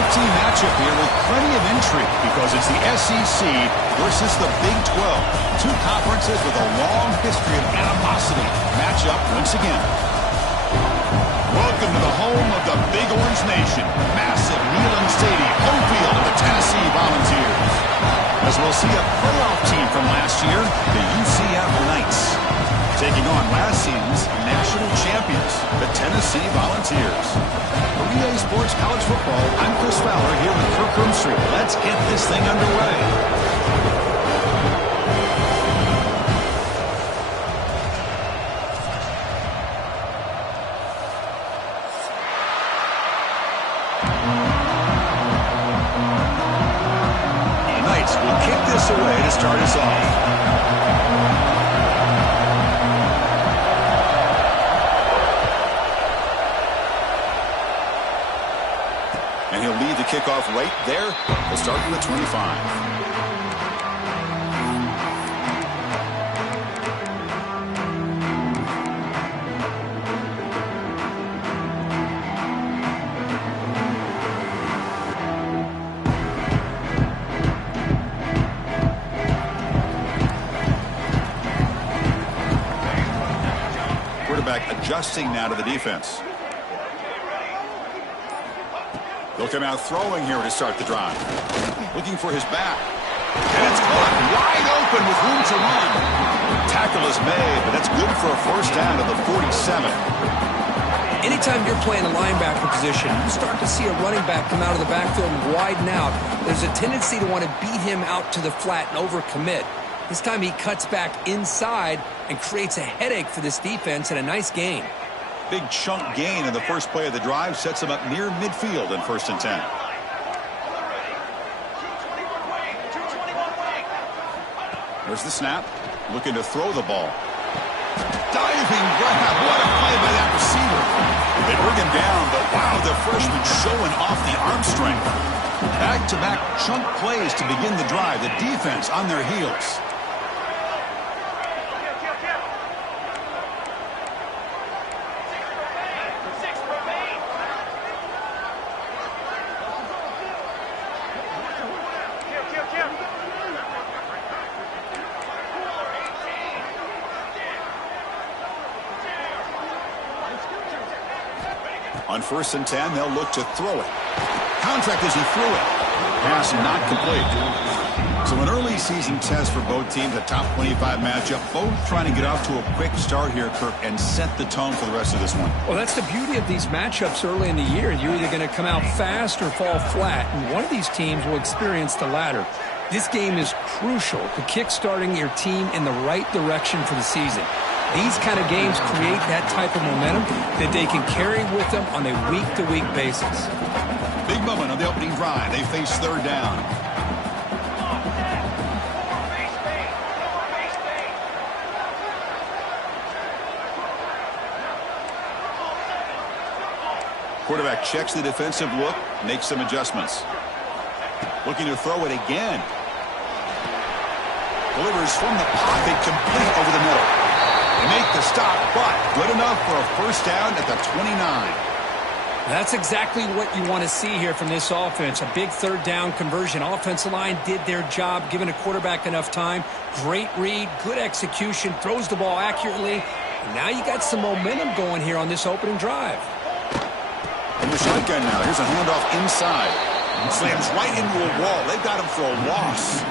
matchup here with plenty of intrigue because it's the SEC versus the Big 12. Two conferences with a long history of animosity match up once again. Welcome to the home of the Big Orange Nation. Massive Neyland Stadium, home field of the Tennessee Volunteers. As we'll see a playoff team from last year, the UCF Knights, taking on last season's national champions, the Tennessee Volunteers. For EA Sports College Football, I'm Chris Fowler here with Kirk Roomstreet. Let's get this thing underway. Away to start us off. And he'll lead the kickoff right there. We'll start with 25. Adjusting now to the defense. They'll come out throwing here to start the drive. Looking for his back. And it's caught wide open with room to run. Tackle is made, but that's good for a first down to the 47. Anytime you're playing a linebacker position, you start to see a running back come out of the backfield and widen out. There's a tendency to want to beat him out to the flat and overcommit. This time he cuts back inside and creates a headache for this defense and a nice gain. Big chunk gain in the first play of the drive sets him up near midfield in 1st and 10. There's the snap. Looking to throw the ball. Diving grab. What a play by that receiver. They bring him down, but wow, the freshman showing off the arm strength. Back-to-back chunk plays to begin the drive. The defense on their heels. On 1st and 10, they'll look to throw it. Contact as he threw it. Pass not complete. So an early season test for both teams, a top 25 matchup. Both trying to get off to a quick start here, Kirk, and set the tone for the rest of this one. Well, that's the beauty of these matchups early in the year. You're either going to come out fast or fall flat, and one of these teams will experience the latter. This game is crucial to kick-starting your team in the right direction for the season. These kind of games create that type of momentum that they can carry with them on a week-to-week basis. Big moment on the opening drive. They face 3rd down. Quarterback checks the defensive look, makes some adjustments. Looking to throw it again. Delivers from the pocket, complete over the middle. They make the stop, but good enough for a first down at the 29. That's exactly what you want to see here from this offense. A big 3rd down conversion. Offensive line did their job, giving a quarterback enough time. Great read, good execution, throws the ball accurately. And now you got some momentum going here on this opening drive. In the shotgun now, here's a handoff inside. Slams right into a wall. They've got him for a loss.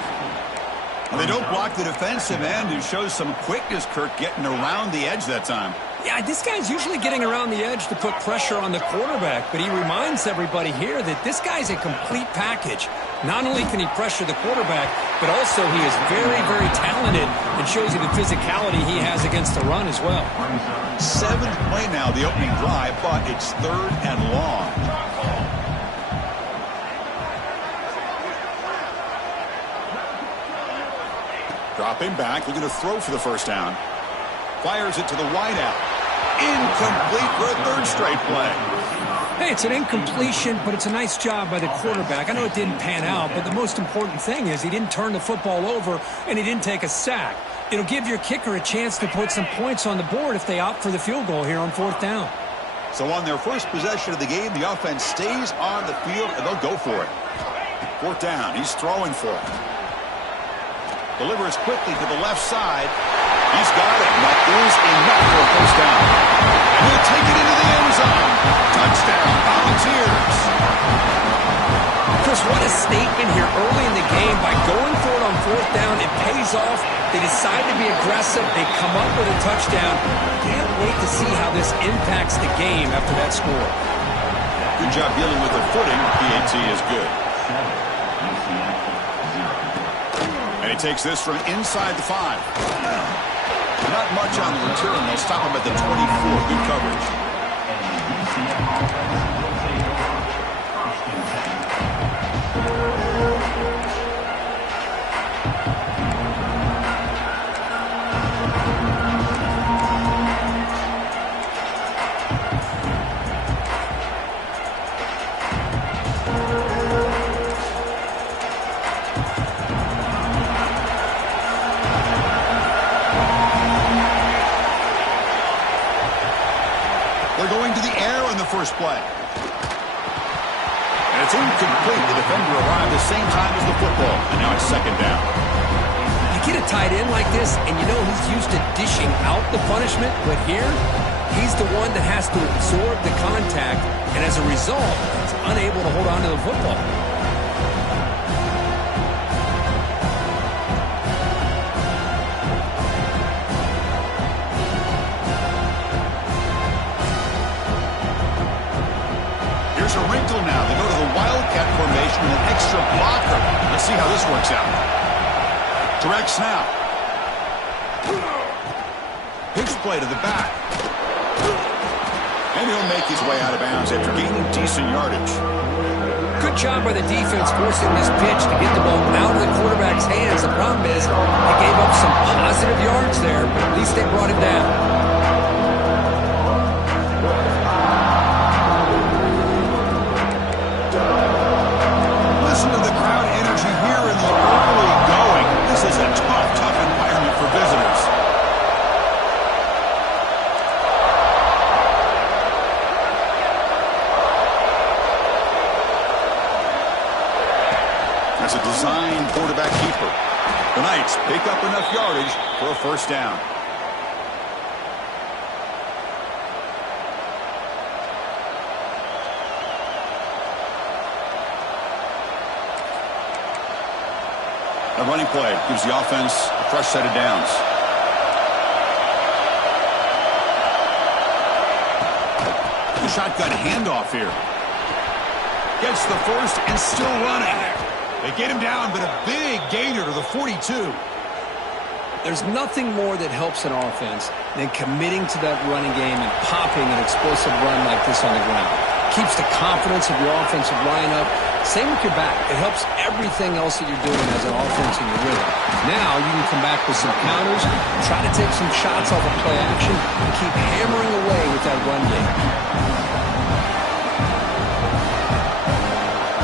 And they don't block the defensive end, who shows some quickness, Kirk, getting around the edge that time. Yeah, this guy's usually getting around the edge to put pressure on the quarterback, but he reminds everybody here that this guy's a complete package. Not only can he pressure the quarterback, but also he is very, very talented and shows you the physicality he has against the run as well. 7th play now, the opening drive, but it's 3rd and long. Dropping back, looking to throw for the first down. Fires it to the wideout. Incomplete for a 3rd straight play. Hey, it's an incompletion, but it's a nice job by the quarterback. I know it didn't pan out, but the most important thing is he didn't turn the football over and he didn't take a sack. It'll give your kicker a chance to put some points on the board if they opt for the field goal here on 4th down. So on their first possession of the game, the offense stays on the field, and they'll go for it. Fourth down. He's throwing for it. Delivers quickly to the left side. He's got it. That is enough for a first down. And he'll take it into the end zone. Touchdown, Volunteers. Chris, what a statement here early in the game. By going for it on fourth down, it pays off. They decide to be aggressive. They come up with a touchdown. Can't wait to see how this impacts the game after that score. Good job dealing with the footing. PAT is good. And he takes this from inside the 5. Not much on the return. They'll stop him at the 24. Good coverage. First play. And it's incomplete. The defender arrived the same time as the football. And now it's second down. You get a tight end like this, and you know he's used to dishing out the punishment. But here, he's the one that has to absorb the contact. And as a result, he's unable to hold on to the football. A wrinkle now. They go to the Wildcat formation with an extra blocker. Let's see how this works out. Direct snap. Pitch play to the back. And he'll make his way out of bounds after gaining decent yardage. Good job by the defense forcing this pitch to get the ball out of the quarterback's hands. The problem is they gave up some positive yards there, but at least they brought him down. Listen to the crowd energy here in the early going. This is a tough environment for visitors. That's a design quarterback keeper. The Knights pick up enough yardage for a first down. A running play gives the offense a fresh set of downs. The shotgun handoff here. Gets the first and still running. They get him down, but a big gainer to the 42. There's nothing more that helps an offense than committing to that running game and popping an explosive run like this on the ground. Keeps the confidence of your offensive lineup. Same with your back. It helps everything else that you're doing as an offense in your rhythm. Now you can come back with some counters, try to take some shots off of play action, and keep hammering away with that run game.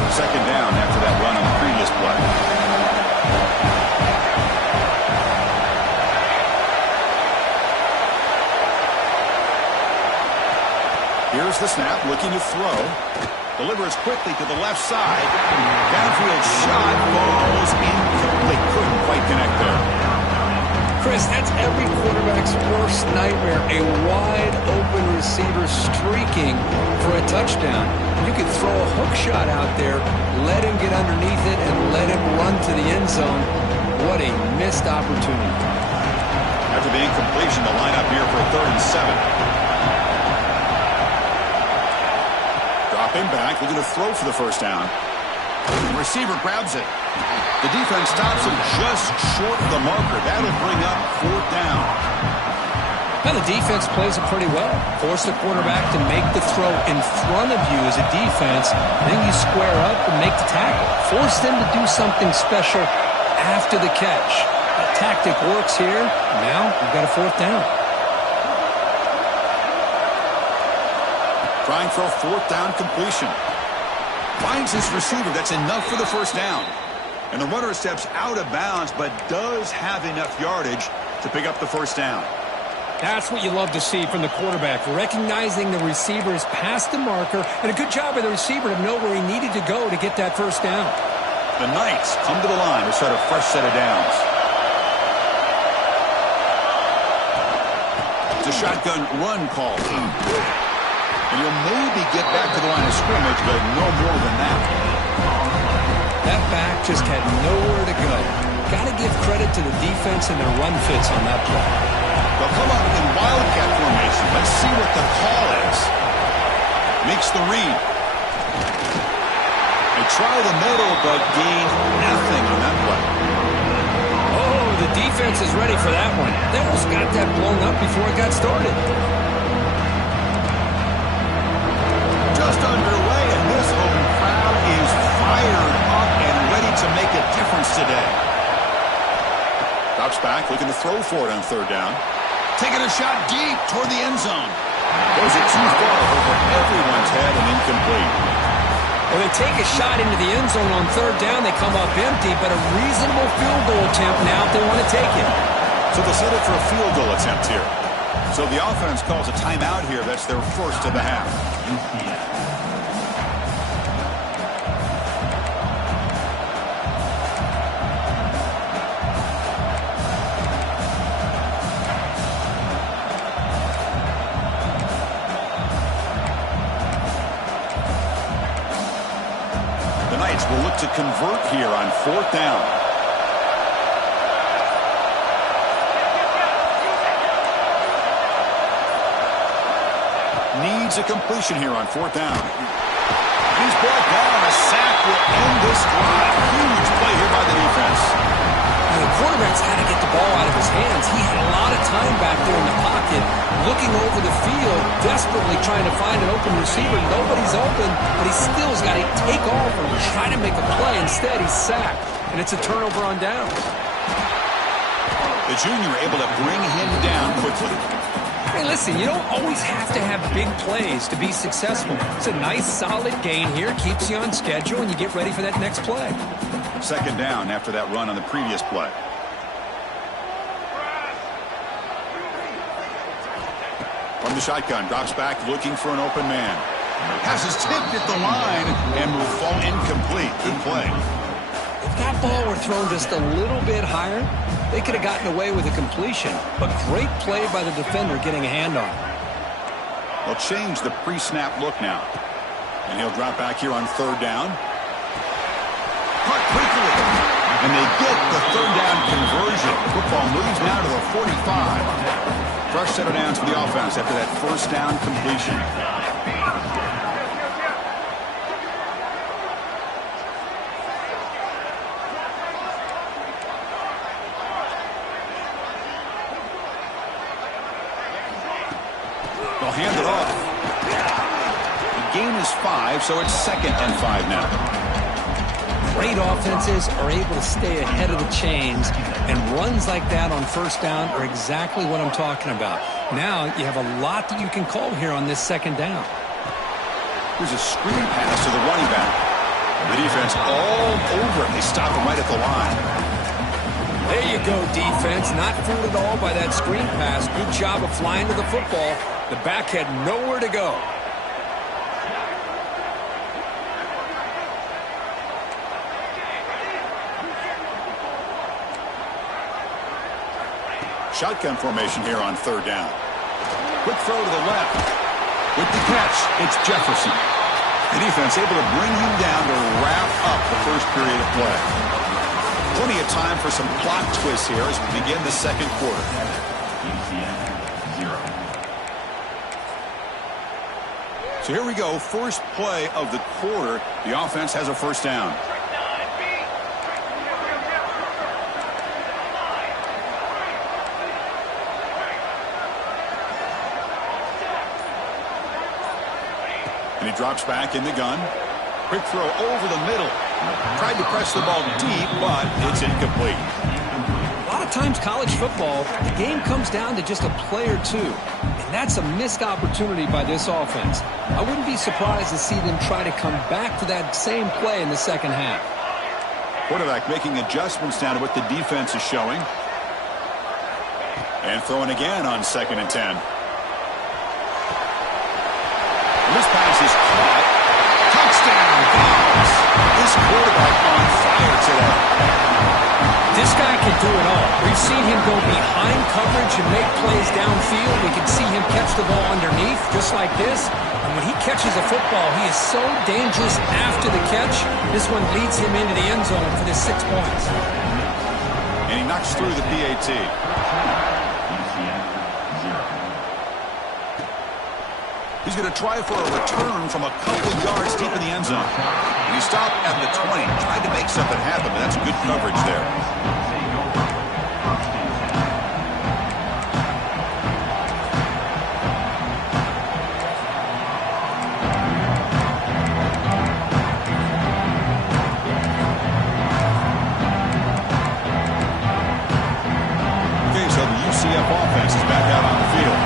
Second down after that run on the previous play. Here's the snap, looking to throw. Delivers quickly to the left side. Downfield shot falls incomplete. Couldn't quite connect there. Chris, that's every quarterback's worst nightmare. A wide open receiver streaking for a touchdown. You could throw a hook shot out there, let him get underneath it, and let him run to the end zone. What a missed opportunity. After the incompletion, the lineup here for a 3rd and 7. Dropping back, looking to throw for the first down. The receiver grabs it. The defense stops him just short of the marker. That'll bring up 4th down. Now the defense plays it pretty well. Force the quarterback to make the throw in front of you as a defense. Then you square up and make the tackle. Force them to do something special after the catch. That tactic works here. Now we've got a 4th down. Trying for a 4th down completion. Finds his receiver. That's enough for the first down. And the runner steps out of bounds, but does have enough yardage to pick up the first down. That's what you love to see from the quarterback, recognizing the receiver's past the marker, and a good job by the receiver to know where he needed to go to get that first down. The Knights come to the line to start a fresh set of downs. It's a shotgun run call. And you'll maybe get back to the line of scrimmage, but no more than that. That back just had nowhere to go. Got to give credit to the defense and their run fits on that play. They'll come up in wildcat formation. Let's see what the call is. Makes the read. They try the middle, but gain nothing on that play. Oh, the defense is ready for that one. They almost got that blown up before it got started. Just underway, and this home crowd is fired up and ready to make a difference today. Drops back, looking to throw for it on third down. Taking a shot deep toward the end zone. Goes it too far over everyone's head and incomplete. When they take a shot into the end zone on third down, they come up empty, but a reasonable field goal attempt now if they want to take it. So they'll set it for a field goal attempt here. So the offense calls a timeout here. That's their first of the half. Will look to convert here on fourth down. Needs a completion here on fourth down. He's brought down. A sack will end this drive. Huge play here by the defense. The quarterback's got to get the ball out of his hands. He had a lot of time back there in the pocket, looking over the field, desperately trying to find an open receiver. Nobody's open, but he still has got to take off and try to make a play. Instead, he's sacked, and it's a turnover on down. The junior able to bring him down quickly. Hey, listen, you don't always have to have big plays to be successful. It's a nice, solid gain here, keeps you on schedule, and you get ready for that next play. Second down after that run on the previous play. From the shotgun, drops back looking for an open man. Pass is tipped at the line and will fall incomplete. Good play. If that ball were thrown just a little bit higher, they could have gotten away with a completion. But great play by the defender getting a hand on it. They'll change the pre-snap look now. And he'll drop back here on third down. Caught quickly. And they get the third down conversion. Football moves now to the 45. Fresh set of downs for the offense after that first down completion. They'll hand it off. The gain is 5, so it's 2nd and 5 now. Great offenses are able to stay ahead of the chains, and runs like that on first down are exactly what I'm talking about. Now you have a lot that you can call here on this second down. Here's a screen pass to the running back. The defense all over it. They stop him right at the line. There you go, defense. Not fooled at all by that screen pass. Good job of flying to the football. The back had nowhere to go. Shotgun formation here on third down. Quick throw to the left. With the catch, it's Jefferson. The defense able to bring him down to wrap up the first period of play. Plenty of time for some plot twists here as we begin the second quarter. So here we go, first play of the quarter. The offense has a first down. And he drops back in the gun. Quick throw over the middle. Tried to press the ball deep, but it's incomplete. A lot of times college football, the game comes down to just a play or two. And that's a missed opportunity by this offense. I wouldn't be surprised to see them try to come back to that same play in the second half. Quarterback making adjustments down to what the defense is showing. And throwing again on 2nd and 10. This pass is caught. Touchdown, Dogs. This quarterback on fire today. This guy can do it all. We've seen him go behind coverage and make plays downfield. We can see him catch the ball underneath, just like this. And when he catches a football, he is so dangerous after the catch. This one leads him into the end zone for the 6 points. And he knocks through the PAT. He's going to try for a return from a couple yards deep in the end zone. And he stopped at the 20, tried to make something happen, but that's good coverage there. Okay, so the UCF offense is back out on the field.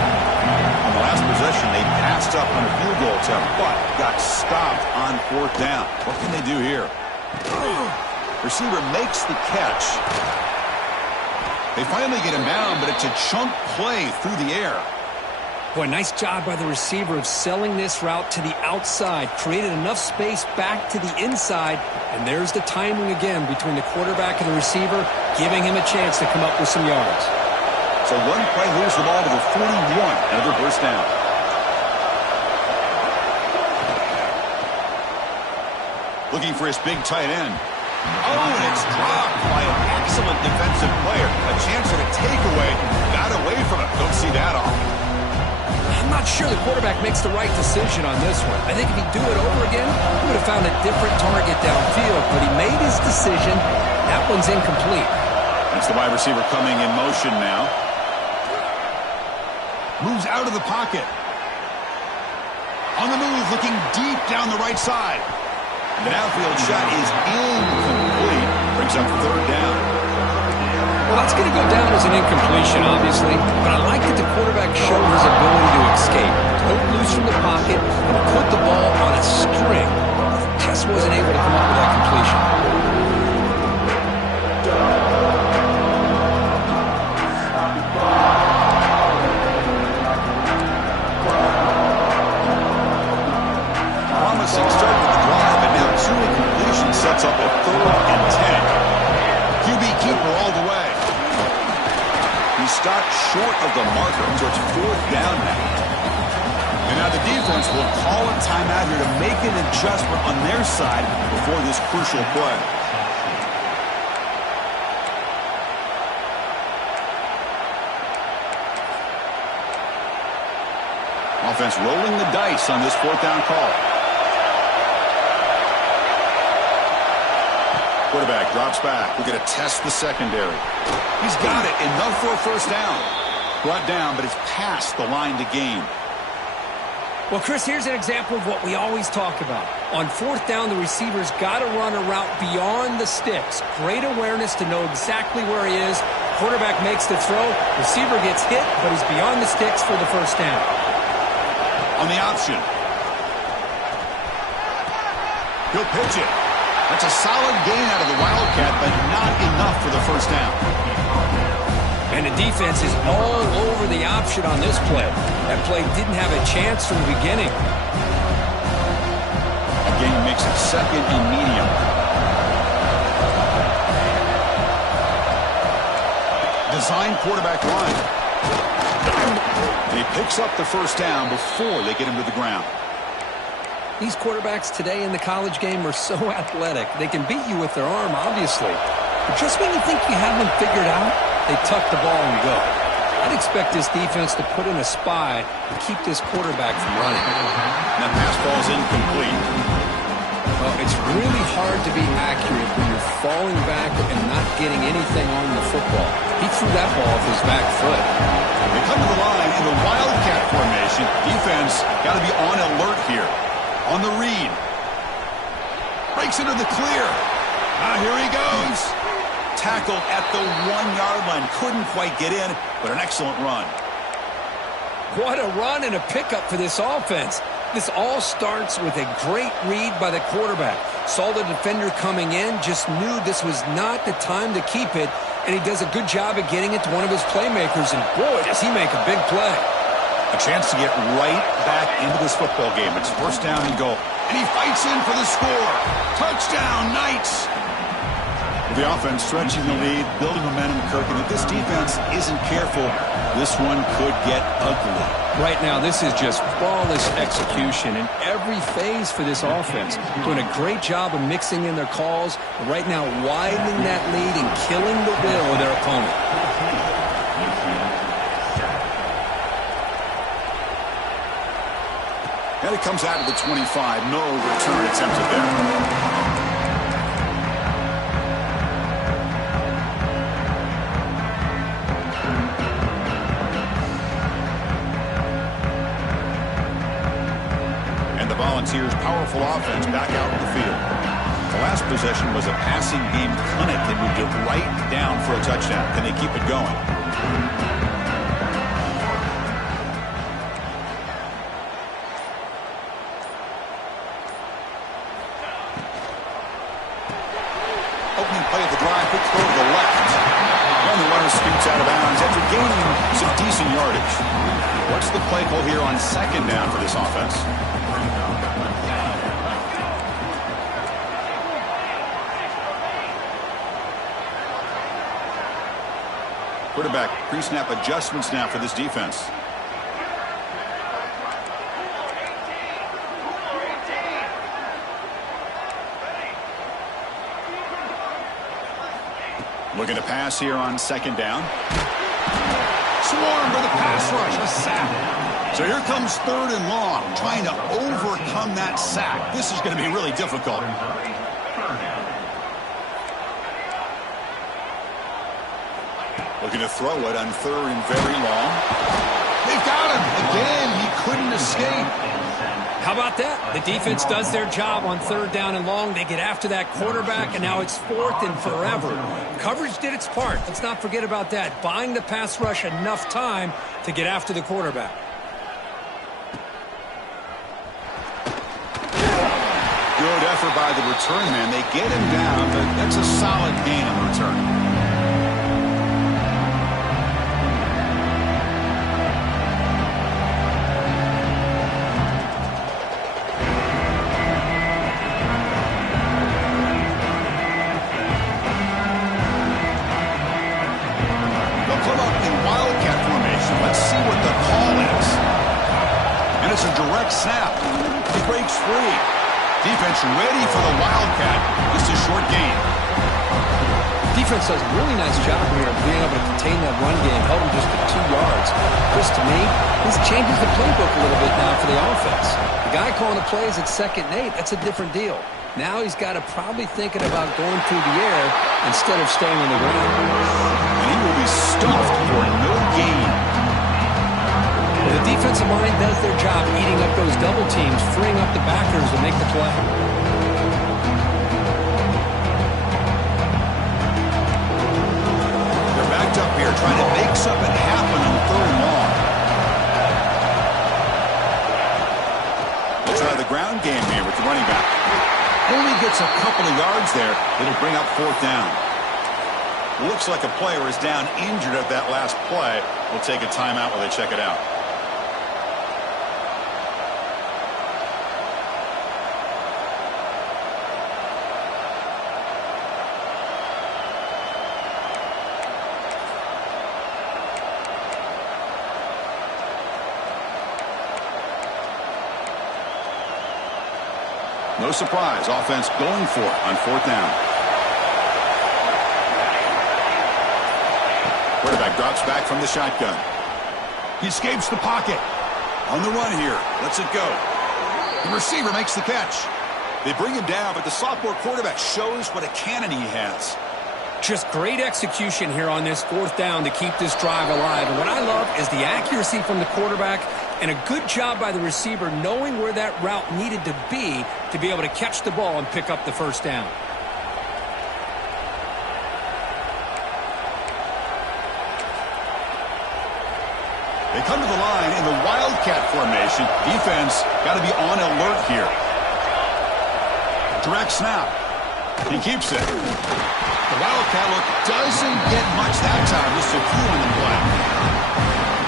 On the last possession, they passed up on a field goal attempt, but got stopped on 4th down. What can they do here? Receiver makes the catch. They finally get him down, but it's a chunk play through the air. Boy, nice job by the receiver of selling this route to the outside. Created enough space back to the inside. And there's the timing again between the quarterback and the receiver, giving him a chance to come up with some yards. So one play moves the ball to the 41. Another first down. Looking for his big tight end. Oh, and it's dropped by an excellent defensive player. A chance at a takeaway. Got away from it. Don't see that often. I'm not sure the quarterback makes the right decision on this one. I think if he'd do it over again, he would have found a different target downfield. But he made his decision. That one's incomplete. That's the wide receiver coming in motion now. Moves out of the pocket. On the move, looking deep down the right side. The downfield shot is incomplete. Brings up 3rd down. Well, that's going to go down as an incompletion, obviously. But I like that the quarterback showed his ability to escape. Broke loose from the pocket and put the ball on a string. Just wasn't able to come up with that completion. Promising start with the drive, but now 2 incompletions sets up a 3rd and 10. QB keeper all the way. He stopped short of the marker, so it's 4th down now. And now the defense will call a timeout here to make an adjustment on their side before this crucial play. Offense rolling the dice on this 4th down call. Quarterback drops back. We're going to test the secondary. He's got it. Enough for a first down. Brought down, but it's past the line to gain. Well, Chris, here's an example of what we always talk about. On 4th down, the receiver's got to run a route beyond the sticks. Great awareness to know exactly where he is. Quarterback makes the throw. Receiver gets hit, but he's beyond the sticks for the first down. On the option. He'll pitch it. That's a solid gain out of the Wildcat, but not enough for the first down. And the defense is all over the option on this play. That play didn't have a chance from the beginning. Again, makes it 2nd and medium. Design quarterback line. And he picks up the first down before they get him to the ground. These quarterbacks today in the college game are so athletic. They can beat you with their arm, obviously. But just when you think you have them figured out, they tuck the ball and go. I'd expect this defense to put in a spy to keep this quarterback from running. That pass ball is incomplete. Well, it's really hard to be accurate when you're falling back and not getting anything on the football. He threw that ball off his back foot. They come to the line in the Wildcat formation. Defense got to be on alert here. On the read. Breaks into the clear. Here he goes. Tackled at the 1-yard line. Couldn't quite get in, but an excellent run. What a run and a pickup for this offense. This all starts with a great read by the quarterback. Saw the defender coming in, just knew this was not the time to keep it, and he does a good job of getting it to one of his playmakers, and boy, does he make a big play. A chance to get right back into this football game. It's first down and goal. And he fights in for the score. Touchdown, Knights! The offense stretching the lead, building momentum, Kirk, and if this defense isn't careful, this one could get ugly. Right now, this is just flawless execution in every phase for this offense. Doing a great job of mixing in their calls, and right now widening that lead and killing the will of their opponent. And it comes out of the 25. No return attempted there. Volunteers' powerful offense back out in the field. The last possession was a passing game clinic that moved it right down for a touchdown. Can they keep it going? Opening play of the drive, quick throw to the left. And the runner scoots out of bounds after gaining some decent yardage. What's the play call here on second down for this offense? Quarterback pre-snap adjustments now for this defense. Looking to pass here on second down. Swarm for the pass rush, a sack. So here comes third and long, trying to overcome that sack. This is going to be really difficult. Looking to throw it on third and very long. They've got him. Again, he couldn't escape. How about that? The defense does their job on third down and long. They get after that quarterback, and now it's fourth and forever. Coverage did its part. Let's not forget about that. Buying the pass rush enough time to get after the quarterback. Good effort by the return man. They get him down, but that's a solid gain on return. Snap. He breaks free. Defense ready for the Wildcat. Just a short gain. Defense does a really nice job here of being able to contain that run game. Held him just to 2 yards. Chris, to me, this changes the playbook a little bit now for the offense. The guy calling the plays at 2nd and 8, that's a different deal. Now he's got to probably thinking about going through the air instead of staying on the ground. And he will be stuffed for no gain. The defensive line does their job eating up those double teams, freeing up the backers to make the play. They're backed up here trying to make something happen on third and long. They'll try the ground game here with the running back. Only gets a couple of yards there. It'll bring up fourth down. Looks like a player is down injured at that last play. We'll take a timeout while they check it out. No surprise, offense going for it on fourth down. Quarterback drops back from the shotgun. He escapes the pocket. On the run here. Lets it go. The receiver makes the catch. They bring him down, but the sophomore quarterback shows what a cannon he has. Just great execution here on this fourth down to keep this drive alive. And what I love is the accuracy from the quarterback and a good job by the receiver knowing where that route needed to be able to catch the ball and pick up the first down. They come to the line in the Wildcat formation. Defense got to be on alert here. Direct snap. He keeps it. The Wildcat look doesn't get much that time. Just a few on the play.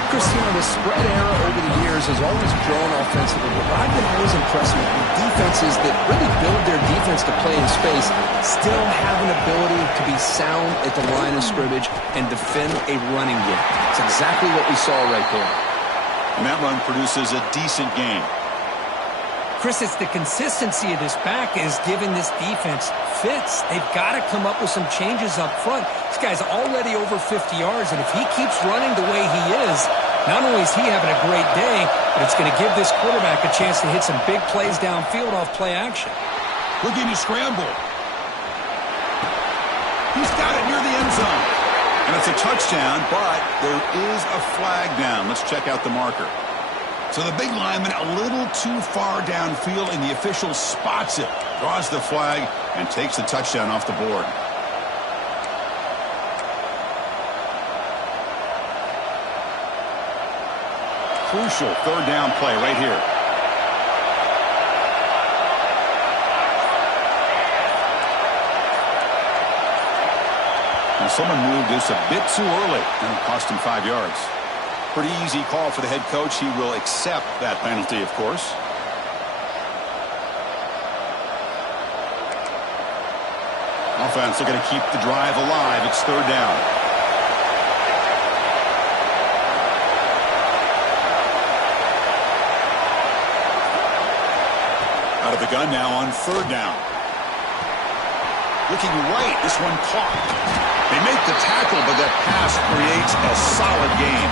Christine, the spread era over the years has always grown offensively, but I've been always impressed with defenses that really build their defense to play in space, still have an ability to be sound at the line of scrimmage and defend a running game. It's exactly what we saw right there. And that run produces a decent game. Chris, it's the consistency of this back is giving this defense fits. They've got to come up with some changes up front. This guy's already over 50 yards, and if he keeps running the way he is, not only is he having a great day, but it's going to give this quarterback a chance to hit some big plays downfield off play action. Looking to scramble. He's got it near the end zone. And it's a touchdown, but there is a flag down. Let's check out the marker. So the big lineman a little too far downfield, and the official spots it, draws the flag, and takes the touchdown off the board. Crucial third down play right here. And someone moved this a bit too early, and it cost him 5 yards. Pretty easy call for the head coach. He will accept that penalty, of course. Offense looking to keep the drive alive. It's third down. Out of the gun now on third down. Looking right, this one caught. They make the tackle, but that pass creates a solid gain.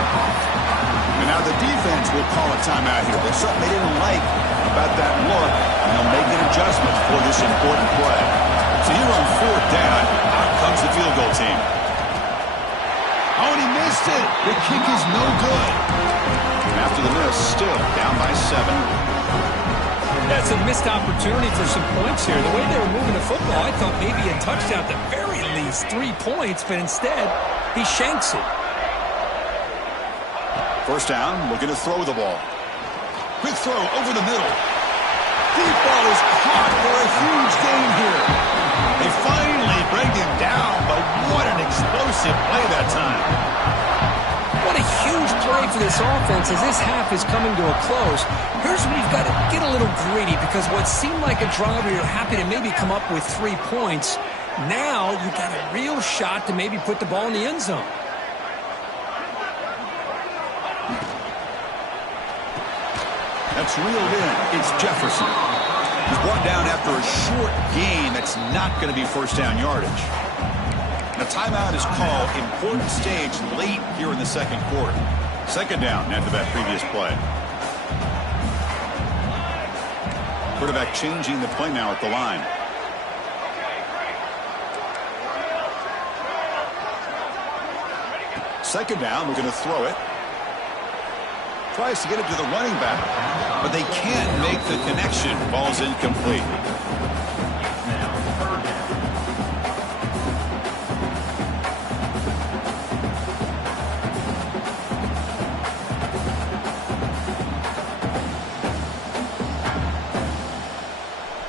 And now the defense will call a timeout here. There's something they didn't like about that look, and they'll make an adjustment for this important play. So here on fourth down, out comes the field goal team. Oh, and he missed it. The kick is no good. And after the miss, still down by 7. That's a missed opportunity for some points here. The way they were moving the football, I thought maybe a touchdown at the very least, 3 points, but instead, he shanks it. First down, looking to throw the ball. Quick throw over the middle. Deep ball is caught for a huge gain here. They finally bring him down, but what an explosive play that time. What a huge play for this offense as this half is coming to a close. Here's where you've got to get a little greedy because what seemed like a drive where you're happy to maybe come up with 3 points, now you've got a real shot to maybe put the ball in the end zone. That's reeled in. It's Jefferson. He's brought down after a short gain that's not going to be first down yardage. The timeout is called. Important stage late here in the second quarter. Second down after that previous play. Quarterback changing the play now at the line. Second down, we're going to throw it. Tries to get it to the running back, but they can't make the connection. Ball's incomplete.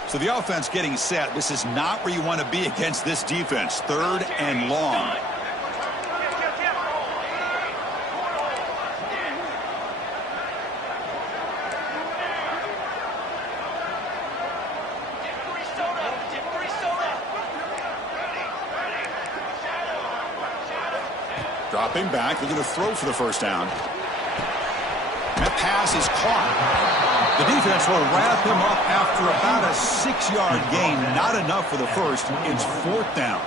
So the offense getting set. This is not where you want to be against this defense. Third and long. Dropping back, they're going to throw for the first down. That pass is caught. The defense will wrap him up after about a 6-yard gain. Not enough for the first. It's fourth down.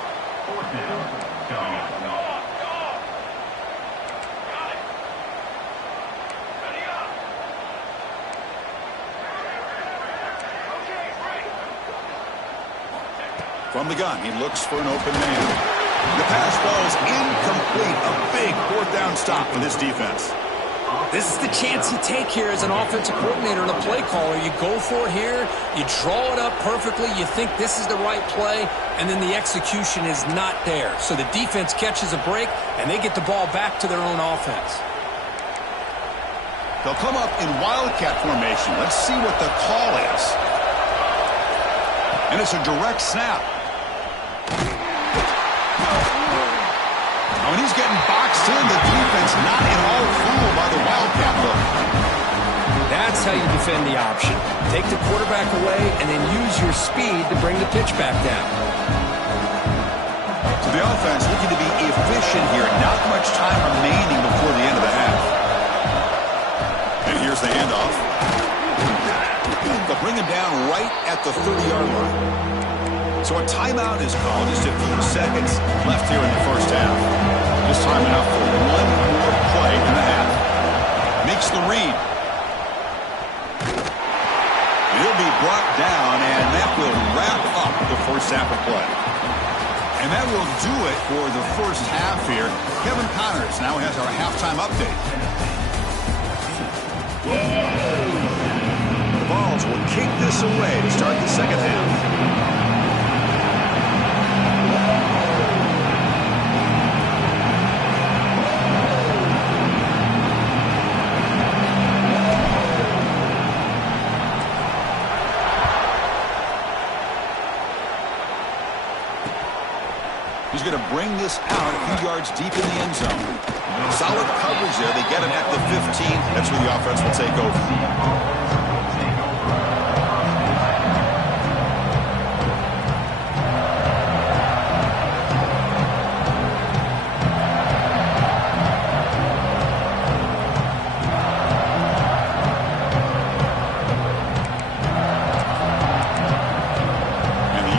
From the gun, he looks for an open man. The pass falls incomplete. A big fourth down stop for this defense. This is the chance you take here as an offensive coordinator and a play caller. You go for it here, you draw it up perfectly, you think this is the right play, and then the execution is not there. So the defense catches a break, and they get the ball back to their own offense. They'll come up in wildcat formation. Let's see what the call is. And it's a direct snap. When he's getting boxed in, the defense not at all fooled by the Wildcat look. That's how you defend the option. Take the quarterback away and then use your speed to bring the pitch back down. So the offense looking to be efficient here. Not much time remaining before the end of the half. And here's the handoff. They'll bring him down right at the 30-yard line. So a timeout is called. Just a few seconds left here in the first half. This time enough for one more play in the half. Makes the read. He'll be brought down, and that will wrap up the first half of play. And that will do it for the first half here. Kevin Connors now has our halftime update. The Vols will kick this away to start the second half. He's going to bring this out a few yards deep in the end zone. Solid coverage there. They get him at the 15. That's where the offense will take over.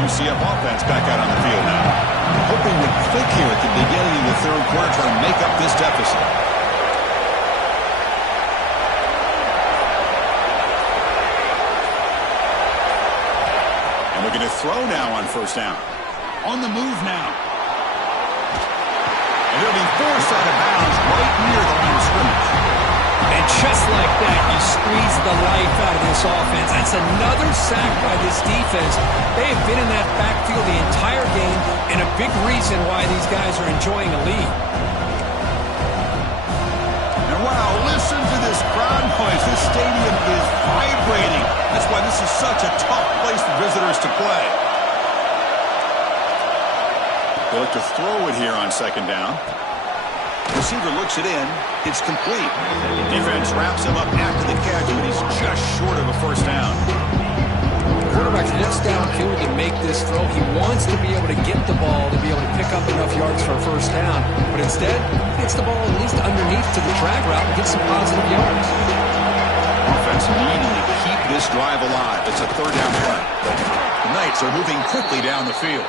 UCF offense back out on the field now. Hoping to click here at the beginning of the third quarter, trying to make up this deficit. And looking to throw now on first down. On the move now. And he'll be forced out of bounds right near the line of scrimmage. And just like that, you squeeze the life out of this offense. That's another sack by this defense. They have been in that backfield the entire game, and a big reason why these guys are enjoying a lead. And wow, listen to this crowd noise. This stadium is vibrating. That's why this is such a tough place for visitors to play. They look to throw it here on second down. Receiver looks it in. It's complete. Defense wraps him up after the catch, but he's just short of a first down. Quarterback looks downfield to make this throw. He wants to be able to get the ball to be able to pick up enough yards for a first down. But instead, he gets the ball at least underneath to the drag route and gets some positive yards. Offense needing to keep this drive alive. It's a third down play. The Knights are moving quickly down the field.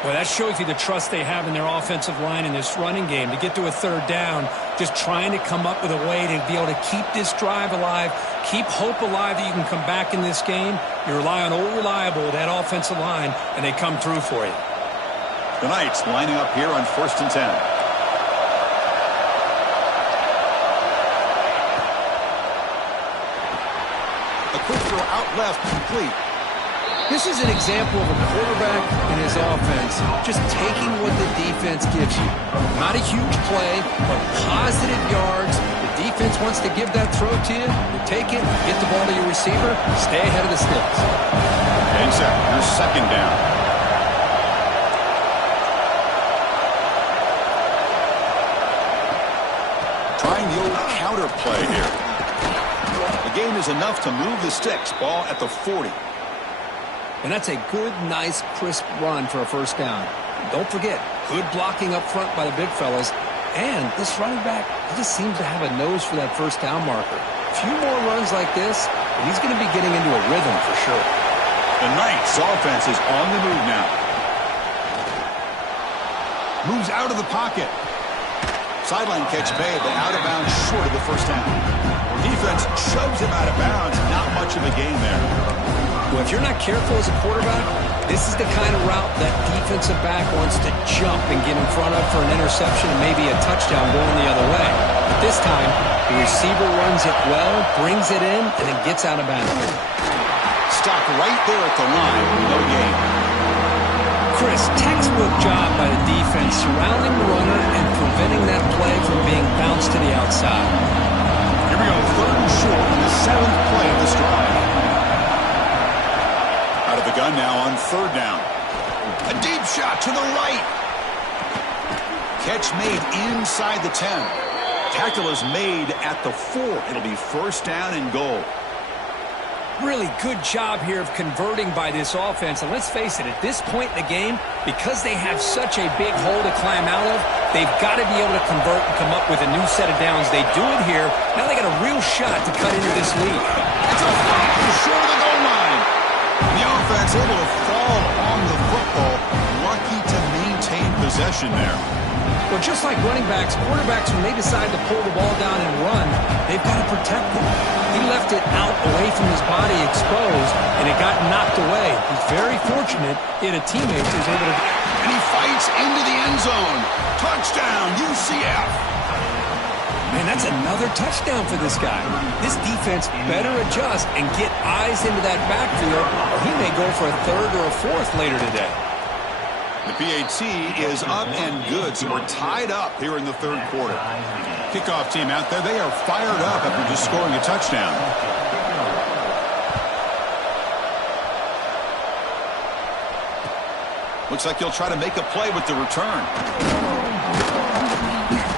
Well, that shows you the trust they have in their offensive line in this running game. To get to a third down, just trying to come up with a way to be able to keep this drive alive, keep hope alive that you can come back in this game. You rely on old reliable, that offensive line, and they come through for you. The Knights lining up here on 1st and 10. A quick throw out left, complete. This is an example of a quarterback and his offense just taking what the defense gives you. Not a huge play, but positive yards. The defense wants to give that throw to you. You take it, get the ball to your receiver, stay ahead of the sticks. And set, your second down. Trying the old counter play here. The gain is enough to move the sticks. Ball at the 40. And that's a good, nice, crisp run for a first down. Don't forget, good blocking up front by the big fellas. And this running back, he just seems to have a nose for that first down marker. A few more runs like this, and he's going to be getting into a rhythm for sure. The Knights offense is on the move now. Moves out of the pocket. Sideline catch made, but out of bounds short of the first down. Defense shoves him out of bounds. Not much of a gain there. Well, if you're not careful as a quarterback, this is the kind of route that defensive back wants to jump and get in front of for an interception and maybe a touchdown going the other way. But this time, the receiver runs it well, brings it in, and then gets out of bounds. Stopped right there at the line. No gain. Chris, textbook job by the defense surrounding the runner and preventing that play from being bounced to the outside. Here we go, third and short, the 7th play of this drive. Out of the gun now on third down. A deep shot to the right. Catch made inside the 10. Tackle is made at the 4. It'll be first down and goal. Really good job here of converting by this offense. And let's face it, at this point in the game, because they have such a big hole to climb out of, they've got to be able to convert and come up with a new set of downs. They do it here. Now they got a real shot to cut into this lead. It's a fumble short of the goal line. The offense able to fall on the football. Lucky to maintain possession there. Well, just like running backs, quarterbacks, when they decide to pull the ball down and run, they've got to protect them. He left it out away from his body exposed, and it got knocked away. He's very fortunate he had a teammate who was able to... And he fights into the end zone. Touchdown, UCF. Man, that's another touchdown for this guy. This defense better adjust and get eyes into that backfield, or he may go for a third or a fourth later today. The PAT is up and good, so we're tied up here in the third quarter. Kickoff team out there, they are fired up after just scoring a touchdown. Looks like he'll try to make a play with the return.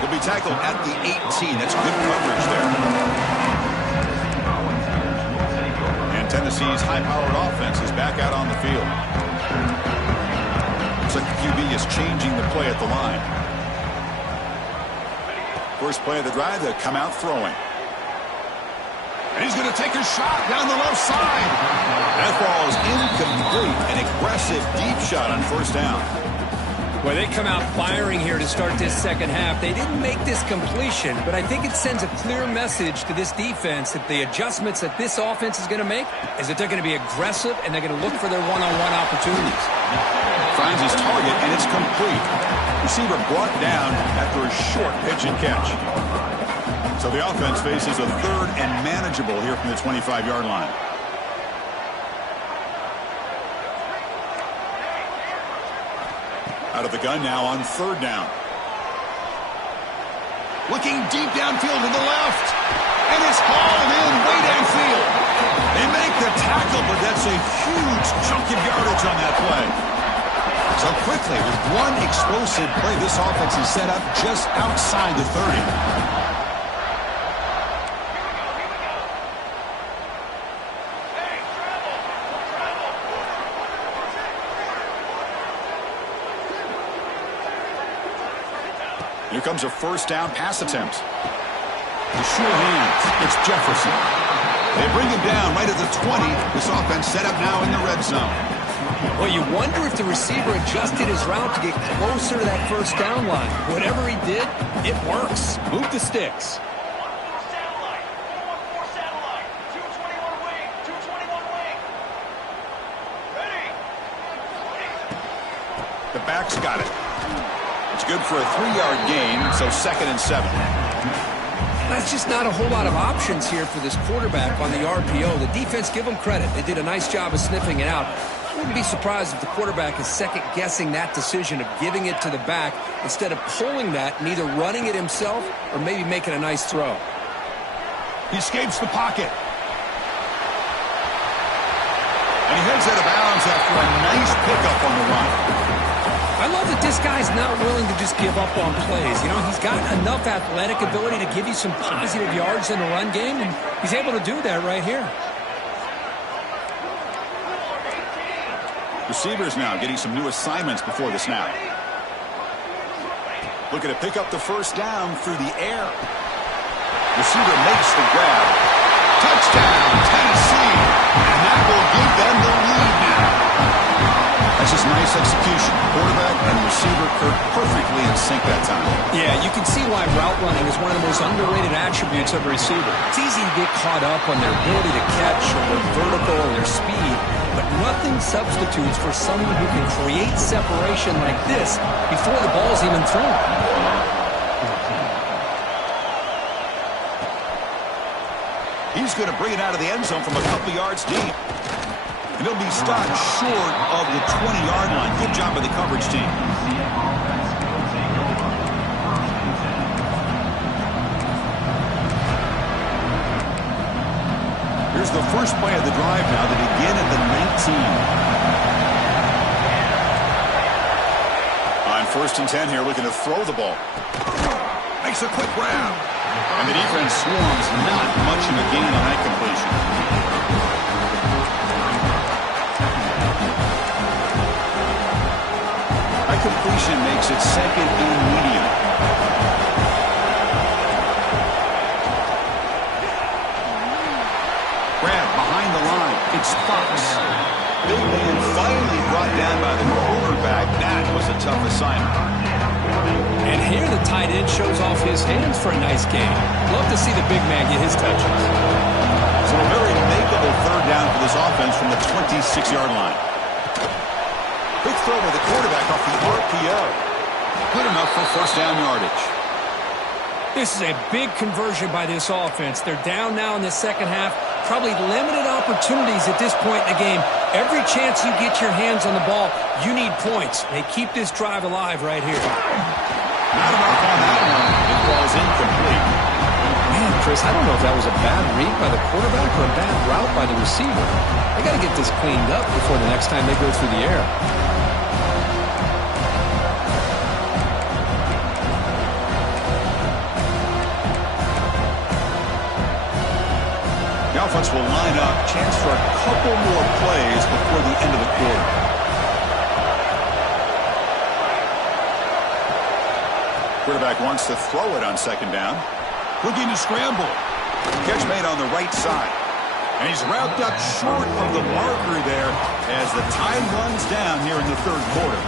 He'll be tackled at the 18. That's good coverage there. And Tennessee's high-powered offense is back out on the field. Looks like the QB is changing the play at the line. First play of the drive, they'll come out throwing. And he's going to take a shot down the left side. That ball is incomplete. An aggressive deep shot on first down. Well, they come out firing here to start this second half. They didn't make this completion, but I think it sends a clear message to this defense that the adjustments that this offense is going to make is that they're going to be aggressive and they're going to look for their one-on-one opportunities. Finds his target, and it's complete. Receiver brought down after a short pitch and catch. So the offense faces a third and manageable here from the 25-yard line. Out of the gun now on third down. Looking deep downfield to the left. And it's hauled in way downfield. They make the tackle, but that's a huge chunk of yardage on that play. So quickly, with one explosive play, this offense is set up just outside the 30. Here comes a first down pass attempt. The sure hands. It's Jefferson. They bring him down right at the 20. This offense set up now in the red zone. Well, you wonder if the receiver adjusted his route to get closer to that first down line. Whatever he did, it works. Move the sticks. The back's got it. It's good for a 3-yard gain, so 2nd and 7. That's just not a whole lot of options here for this quarterback on the RPO. The defense, give them credit. They did a nice job of sniffing it out. I wouldn't be surprised if the quarterback is second-guessing that decision of giving it to the back instead of pulling that and either running it himself or maybe making a nice throw. He escapes the pocket. And he heads out of bounds after a nice pickup on the run. I love that this guy's not willing to just give up on plays. You know, he's got enough athletic ability to give you some positive yards in the run game, and he's able to do that right here. Receivers now getting some new assignments before the snap. Looking to pick up the first down through the air. Receiver makes the grab. Touchdown, Tennessee. And that will give them the lead now. That's just nice execution. Quarterback and receiver perfectly in sync that time. Yeah, you can see why route running is one of the most underrated attributes of a receiver. It's easy to get caught up on their ability to catch or their vertical or their speed, but nothing substitutes for someone who can create separation like this before the ball's even thrown. He's going to bring it out of the end zone from a couple yards deep. And he'll be stopped short of the 20-yard line. Good job by the coverage team. Here's the first play of the drive now. They begin at the 19. On first and 10 here, looking to throw the ball. Makes a quick grab. And the defense swarms, not much of a gain on that completion. That completion makes it second and medium. Grab behind the line. It's Fox. Big man finally brought down by the quarterback. That was a tough assignment. And here the tight end shows off his hands for a nice game. Love to see the big man get his touches. So a very makeable third down for this offense from the 26-yard line. Quick throw by the quarterback off the RPO. Good enough for first down yardage. This is a big conversion by this offense. They're down now in the second half. Probably limited opportunities at this point in the game. Every chance you get your hands on the ball, you need points. They keep this drive alive right here. Not enough on that one. It falls incomplete. Man, Chris, I don't know if that was a bad read by the quarterback or a bad route by the receiver. They got to get this cleaned up before the next time they go through the air. The offense will line up. Chance for a couple more plays before the end of the quarter. Quarterback wants to throw it on second down. Looking to scramble. Catch made on the right side. And he's wrapped up short of the marker there as the time runs down here in the third quarter.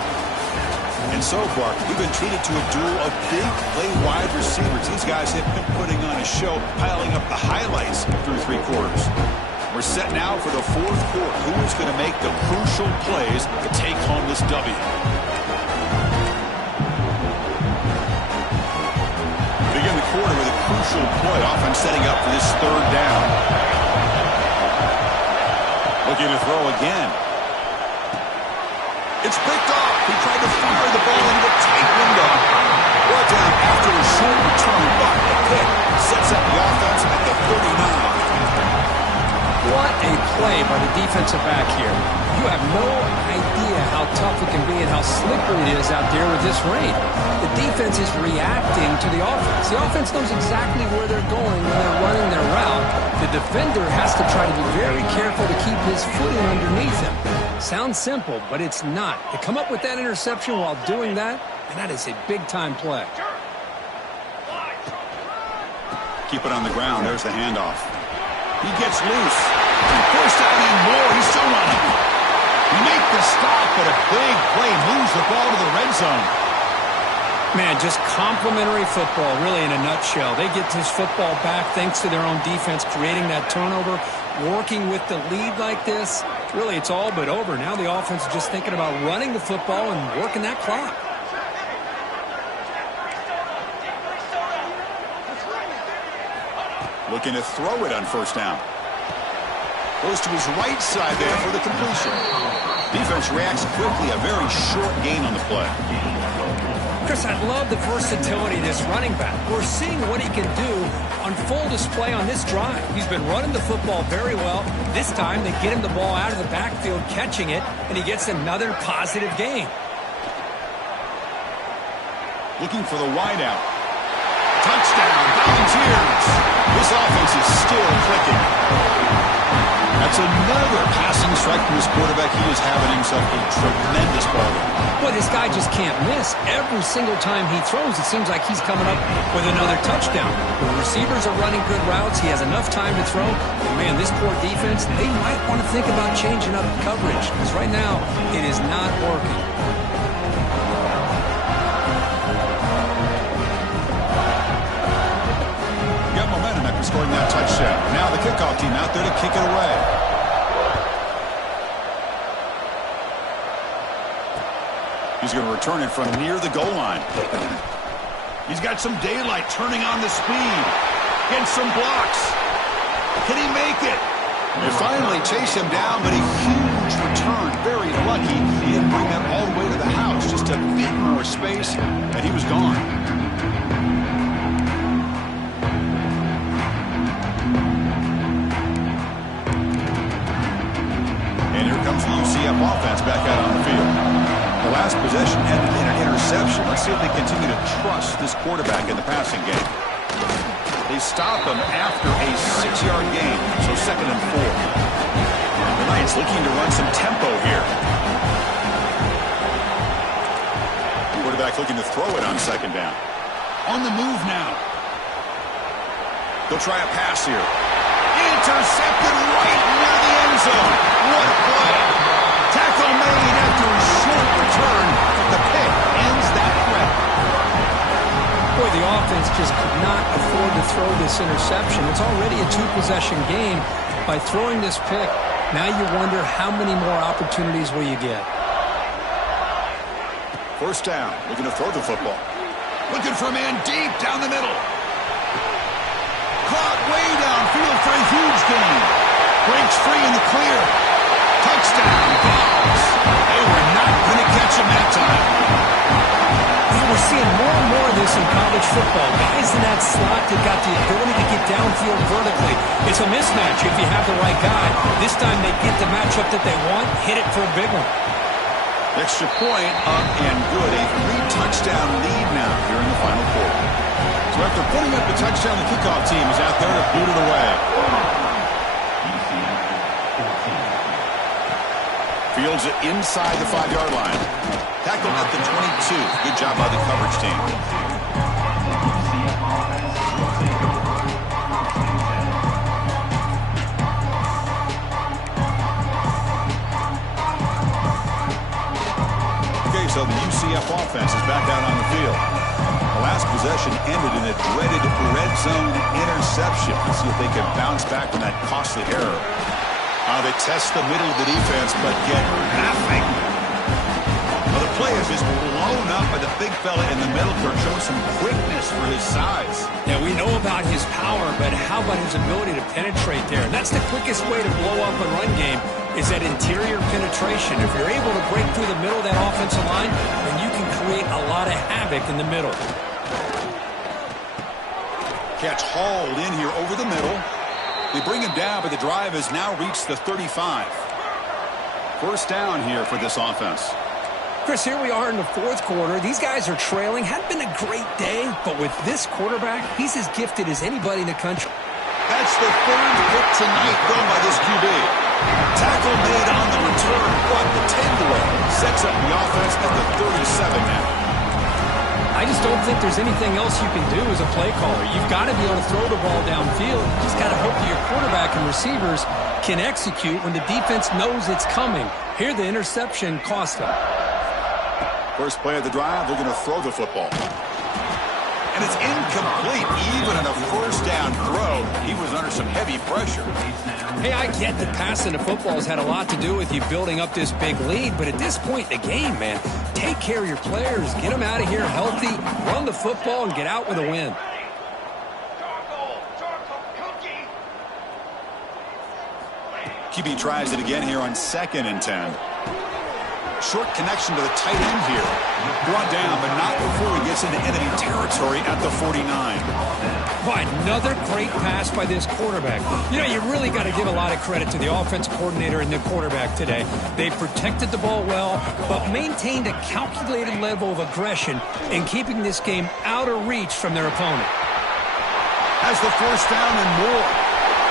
And so far, we've been treated to a duel of big play wide receivers. These guys have been putting on a show, piling up the highlights through three quarters. We're set now for the fourth quarter. Who is going to make the crucial plays to take home this W? Begin the quarter with a crucial play. Offense setting up for this third down. Looking to throw again. It's picked off. He tried to fire the ball into a tight window. Brought down after a short return, but the pick sets up the offense at the 39. What a play by the defensive back here. You have no idea how tough it can be and how slippery it is out there with this rain. The defense is reacting to the offense. The offense knows exactly where they're going when they're running their route. The defender has to try to be very careful to keep his footing underneath him. Sounds simple, but it's not. To come up with that interception while doing that, and that is a big-time play. Keep it on the ground. There's the handoff. He gets loose. He forced out even more. He's still running. He makes the stop, but a big play moves the ball to the red zone. Man, just complimentary football, really, in a nutshell. They get this football back thanks to their own defense, creating that turnover, working with the lead like this. Really, it's all but over. Now the offense is just thinking about running the football and working that clock. Looking to throw it on first down. Goes to his right side there for the completion. Defense reacts quickly. A very short gain on the play. Chris, I love the versatility of this running back. We're seeing what he can do on full display on this drive. He's been running the football very well. This time, they get him the ball out of the backfield, catching it, and he gets another positive gain. Looking for the wideout. Touchdown, Volunteers. This offense is still clicking. That's another passing strike from this quarterback. He is having himself a tremendous ball game. Boy, this guy just can't miss. Every single time he throws, it seems like he's coming up with another touchdown. The receivers are running good routes. He has enough time to throw. And man, this poor defense, they might want to think about changing up coverage, because right now, it is not working. Got momentum after scoring that touchdown. Now the kickoff team out there to kick it away. He's going to return it from near the goal line. He's got some daylight, turning on the speed. Getting some blocks. Can he make it? They finally chase him down, but a huge return. Very lucky he didn't bring that all the way to the house. Just a bit more space, and he was gone. And here comes the UCF offense back out on the field. The last possession ended in an interception. Let's see if they continue to trust this quarterback in the passing game. They stop him after a 6-yard gain, so 2nd and 4. The Knights looking to run some tempo here. Quarterback looking to throw it on 2nd down. On the move now. They'll try a pass here. Intercepted right near the end zone. What a play. Tackle made after a short return. The pick ends that threat. Boy, the offense just could not afford to throw this interception. It's already a 2-possession game. By throwing this pick, now you wonder how many more opportunities will you get. 1st down. Looking to throw the football. Looking for a man deep down the middle. Caught way downfield for a huge gain. Breaks free in the clear. Touchdown, Balls. They were not going to catch him that time. Yeah, we're seeing more and more of this in college football. Guys in that slot that got the ability to get downfield vertically. It's a mismatch if you have the right guy. This time they get the matchup that they want, hit it for a big one. Extra point up and good. A 3-touchdown lead now here in the final quarter. So after putting up the touchdown, the kickoff team is out there to boot it away. Fields it inside the 5-yard line. Tackled at the 22. Good job by the coverage team. Okay, so the UCF offense is back out on the field. The last possession ended in a dreaded red zone interception. Let's see if they can bounce back from that costly error. They test the middle of the defense, but get nothing. Well, the play is just blown up by the big fella in the middle. Kirk shows some quickness for his size. Yeah, we know about his power, but how about his ability to penetrate there? And that's the quickest way to blow up a run game is that interior penetration. If you're able to break through the middle of that offensive line, then you can create a lot of havoc in the middle. Catch hauled in here over the middle. They bring him down, but the drive has now reached the 35. 1st down here for this offense. Chris, here we are in the 4th quarter. These guys are trailing. Hadn't been a great day, but with this quarterback, he's as gifted as anybody in the country. That's the 3rd hit tonight thrown by this QB. Tackle made on the return, but the 10 delay sets up the offense at the 37 now. I just don't think there's anything else you can do as a play caller. You've got to be able to throw the ball downfield. You just got to hope that your quarterback and receivers can execute when the defense knows it's coming. Here, the interception cost them. First play of the drive, they're going to throw the football. And it's incomplete. Even on a 1st down throw, he was under some heavy pressure. Hey, I get that passing the football has had a lot to do with you building up this big lead, but at this point in the game, man, take care of your players. Get them out of here healthy, run the football, and get out with a win. QB tries it again here on 2nd and 10. Short connection to the tight end here. Brought down, but not before he gets into enemy territory at the 49. Boy, another great pass by this quarterback. You know, you really got to give a lot of credit to the offense coordinator and the quarterback today. They protected the ball well, but maintained a calculated level of aggression in keeping this game out of reach from their opponent. Has the 1st down and more.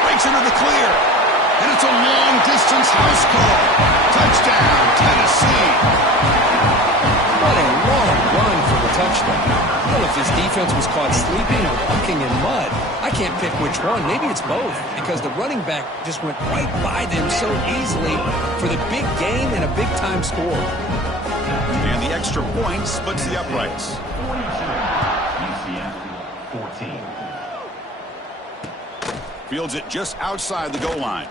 Breaks into the clear. And it's a long-distance house call. Touchdown, Tennessee. What a long run for the touchdown. Well, if his defense was caught sleeping or walking in mud, I can't pick which one. Maybe it's both, because the running back just went right by them so easily for the big gain and a big-time score. And the extra point splits the uprights. 14. Fields it just outside the goal line.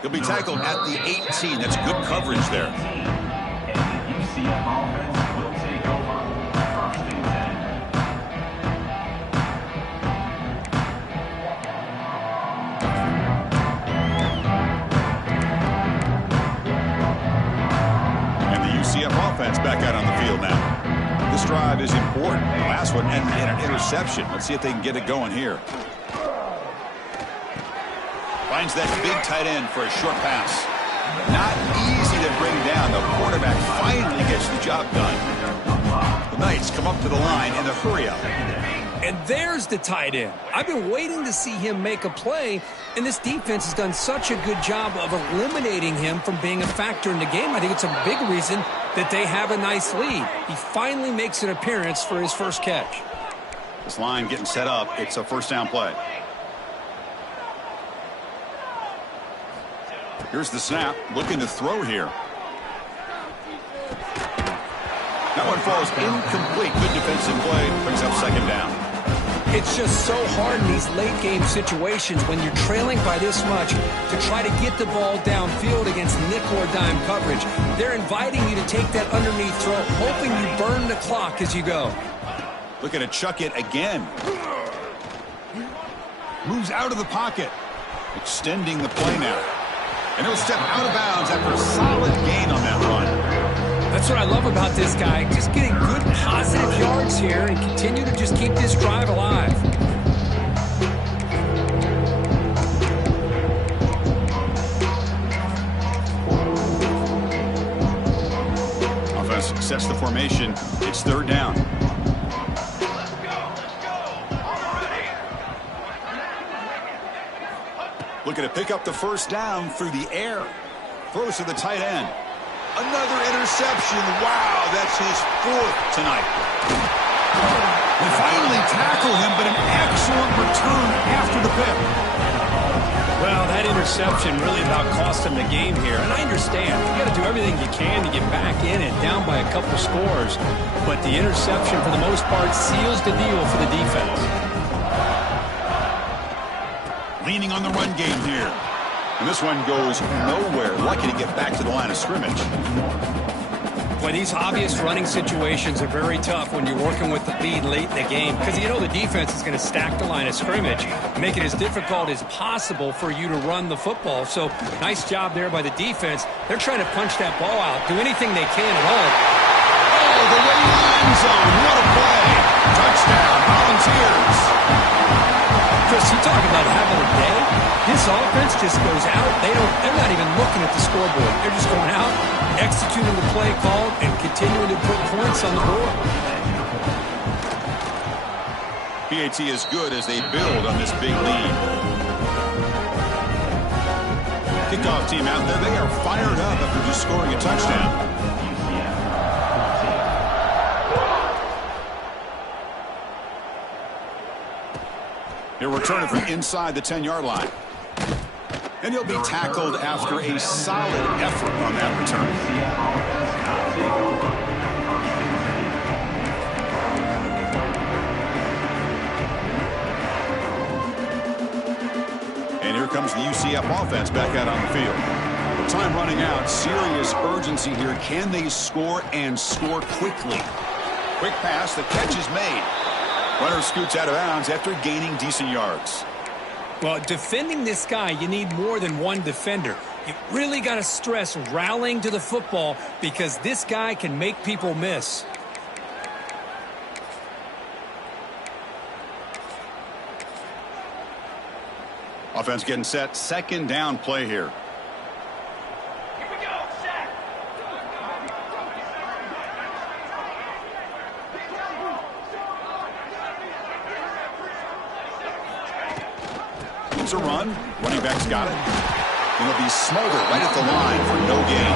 He'll be tackled at the 18. That's good coverage there. And the UCF offense back out on the field now. This drive is important. The last one ended in an interception. Let's see if they can get it going here. Finds that big tight end for a short pass. Not easy to to bring down. The quarterback finally gets the job done. The Knights come up to the line in a hurry-up. And there's the tight end. I've been waiting to see him make a play, and this defense has done such a good job of eliminating him from being a factor in the game. I think it's a big reason that they have a nice lead. He finally makes an appearance for his first catch. This line getting set up. It's a first down play. Here's the snap. Looking to throw here. That one falls incomplete. Good defensive play. Brings up second down. It's just so hard in these late-game situations when you're trailing by this much to try to get the ball downfield against nickel or dime coverage. They're inviting you to take that underneath throw, hoping you burn the clock as you go. Looking to chuck it again. Moves out of the pocket. Extending the play now. And he'll step out of bounds after a solid gain on that run. That's what I love about this guy. Just getting good positive yards here and continue to just keep this drive alive. Offense sets the formation. It's third down. Looking to pick up the first down through the air. Throws to the tight end. Another interception. Wow, that's his fourth tonight. We finally tackle him, but an excellent return after the pick. Well, that interception really about cost him the game here. And I understand. You got to do everything you can to get back in and down by a couple scores. But the interception, for the most part, seals the deal for the defense. Leaning on the run game here. And this one goes nowhere. Lucky to get back to the line of scrimmage. Boy, these obvious running situations are very tough when you're working with the lead late in the game because you know the defense is going to stack the line of scrimmage, make it as difficult as possible for you to run the football. So nice job there by the defense. They're trying to punch that ball out, do anything they can at all. Oh, the way to the end zone. What a play. Touchdown, Volunteers. Chris, you talk about having a day. This offense just goes out. They're not even looking at the scoreboard. They're just going out, executing the play called, and continuing to put points on the board. PAT is good as they build on this big lead. Kickoff team out there. They are fired up after just scoring a touchdown. He'll return it from inside the 10-yard line. And he'll be tackled after a solid effort on that return. And here comes the UCF offense back out on the field. Time running out. Serious urgency here. Can they score and score quickly? Quick pass. The catch is made. Runner scoots out of bounds after gaining decent yards. Well, defending this guy, you need more than one defender. You really got to stress rallying to the football because this guy can make people miss. Offense getting set. Second down play here. A run. Running back's got it. And he'll be smothered right at the line for no gain.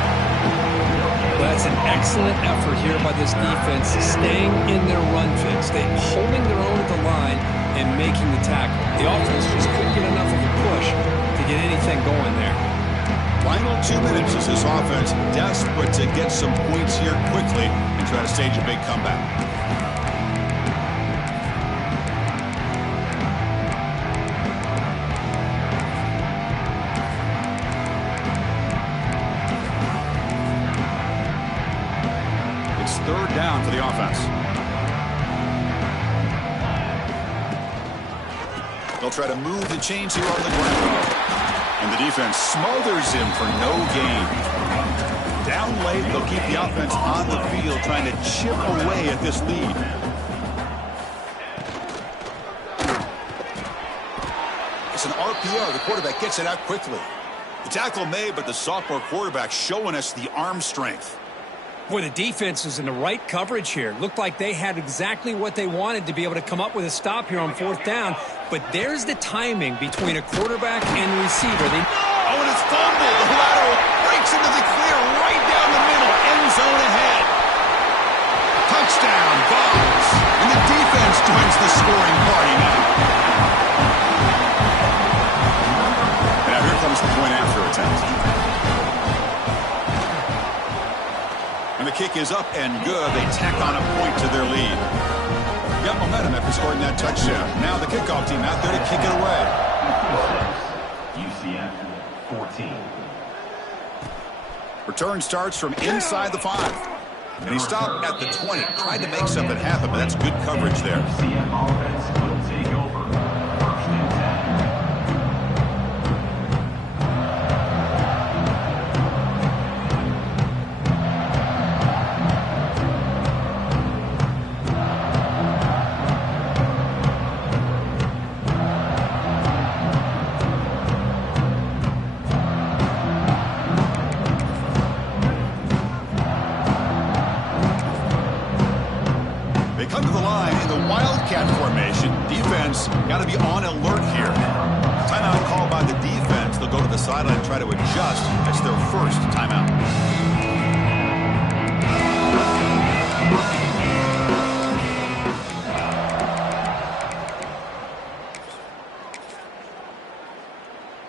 That's an excellent effort here by this defense, staying in their run fix. They're holding their own at the line and making the tackle. The offense just couldn't get enough of a push to get anything going there. Final 2 minutes as this offense desperate to get some points here quickly and try to stage a big comeback. Third down for the offense. They'll try to move the chains here on the ground. And the defense smothers him for no gain. Down late, they'll keep the offense on the field trying to chip away at this lead. It's an RPO. The quarterback gets it out quickly. The tackle made, but the sophomore quarterback showing us the arm strength. Boy, the defense is in the right coverage here. Looked like they had exactly what they wanted to be able to come up with a stop here on 4th down. But there's the timing between a quarterback and receiver. Oh, and it's fumbled. The lateral breaks into the clear right down the middle. End zone ahead. Touchdown, Vols. And the defense joins the scoring party now. Now here comes the point after attempt. And the kick is up and good. They tack on a point to their lead. Got momentum after scoring that touchdown. Now the kickoff team out there to kick it away. UCF 14. Return starts from inside the 5. And he stopped at the 20. Tried to make something happen, but that's good coverage there. UCF offense will take over. 1st and 10. They come to the line in the Wildcat formation. Defense got to be on alert here. Timeout called by the defense. They'll go to the sideline and try to adjust. It's their first timeout.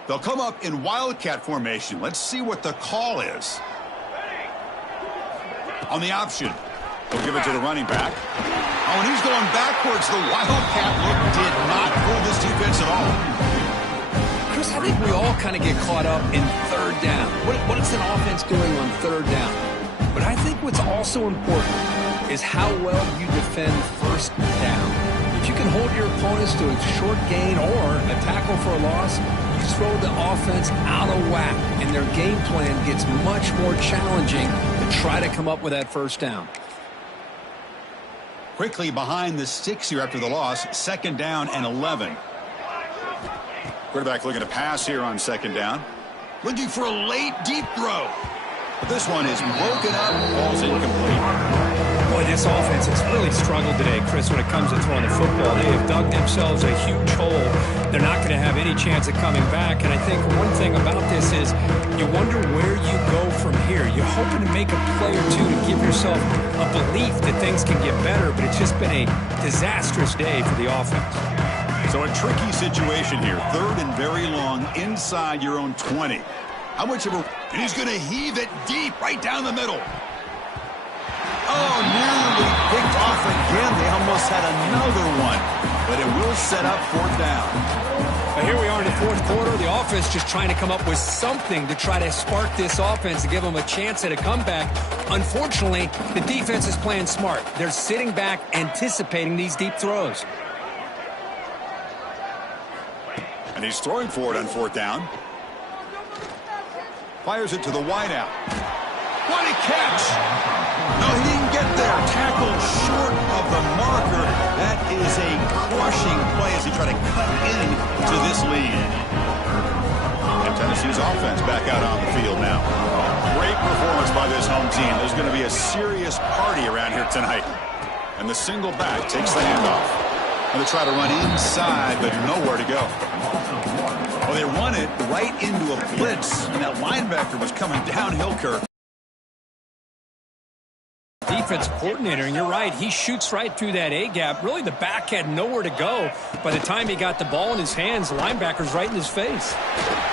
They'll come up in Wildcat formation. Let's see what the call is. On the option. They'll give it to the running back. Oh, and he's going backwards. The Wildcat look did not fool this defense at all. Chris, I think we all kind of get caught up in 3rd down. What is an offense doing on 3rd down? But I think what's also important is how well you defend 1st down. If you can hold your opponents to a short gain or a tackle for a loss, you throw the offense out of whack, and their game plan gets much more challenging to try to come up with that 1st down. Quickly behind the sticks here after the loss. 2nd down and 11. Quarterback looking to pass here on 2nd down. Looking for a late deep throw. But this one is broken up. Ball's incomplete. Boy, this offense has really struggled today, Chris, when it comes to throwing the football. They have dug themselves a huge hole. They're not going to have any chance of coming back. And I think one thing about this is you wonder where you go from here. You're hoping to make a play or two to give yourself a belief that things can get better, but it's just been a disastrous day for the offense. So a tricky situation here. 3rd and very long inside your own 20. How much of a... And he's going to heave it deep right down the middle. Oh, nearly picked off again. They almost had another one. But it will set up 4th down. But here we are in the 4th quarter. The offense just trying to come up with something to try to spark this offense to give them a chance at a comeback. Unfortunately, the defense is playing smart. They're sitting back, anticipating these deep throws. And he's throwing for it on 4th down. Fires it to the wideout. What a catch! No, he didn't get there. Tackled short of the marker. That is a crushing play as he tried to cut into this lead. And Tennessee's offense back out on the field now. Great performance by this home team. There's going to be a serious party around here tonight. And the single back takes the handoff. And they try to run inside, but nowhere to go. Well, they run it right into a blitz, and that linebacker was coming downhill, Kirk. Defense coordinator, and you're right, he shoots right through that A-gap. Really, the back had nowhere to go. By the time he got the ball in his hands, the linebacker's right in his face.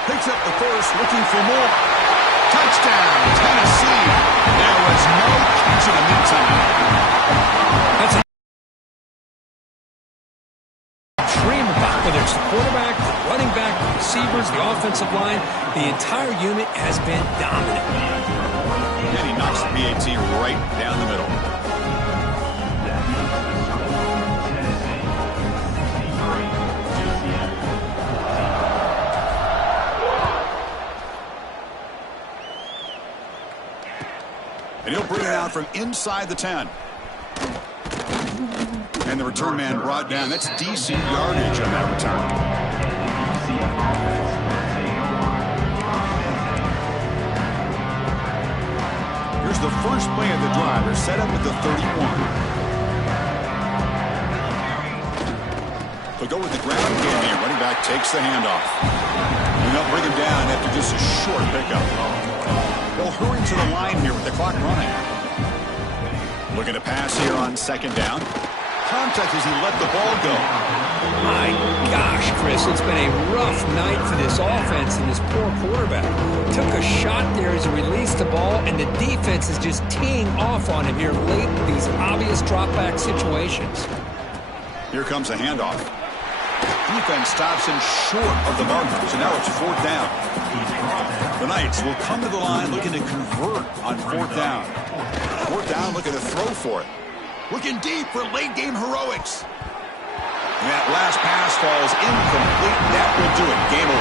Picks up the first, looking for more. Touchdown, Tennessee. There was no catch in the meantime. That's a dream about whether it's the quarterback, the running back, the receivers, the offensive line. The entire unit has been dominant. And he knocks the PAT right down the middle. And he'll bring it out from inside the 10. And the return man brought down. That's decent yardage on that return. the first play of the drive. They're set up at the 31. They'll go with the ground game here. Running back takes the handoff. And they'll bring him down after just a short pickup. They'll hurry to the line here with the clock running. Looking to pass here on second down. Contact as he let the ball go. My gosh, Chris, it's been a rough night for this offense and this poor quarterback. Took a shot there as he released the ball, and the defense is just teeing off on him here late in these obvious drop-back situations. Here comes a handoff. Defense stops him short of the marker, so now it's fourth down. The Knights will come to the line looking to convert on fourth down. Fourth down, looking to throw for it. Looking deep for late-game heroics. And that last pass falls incomplete. That will do it. Game over.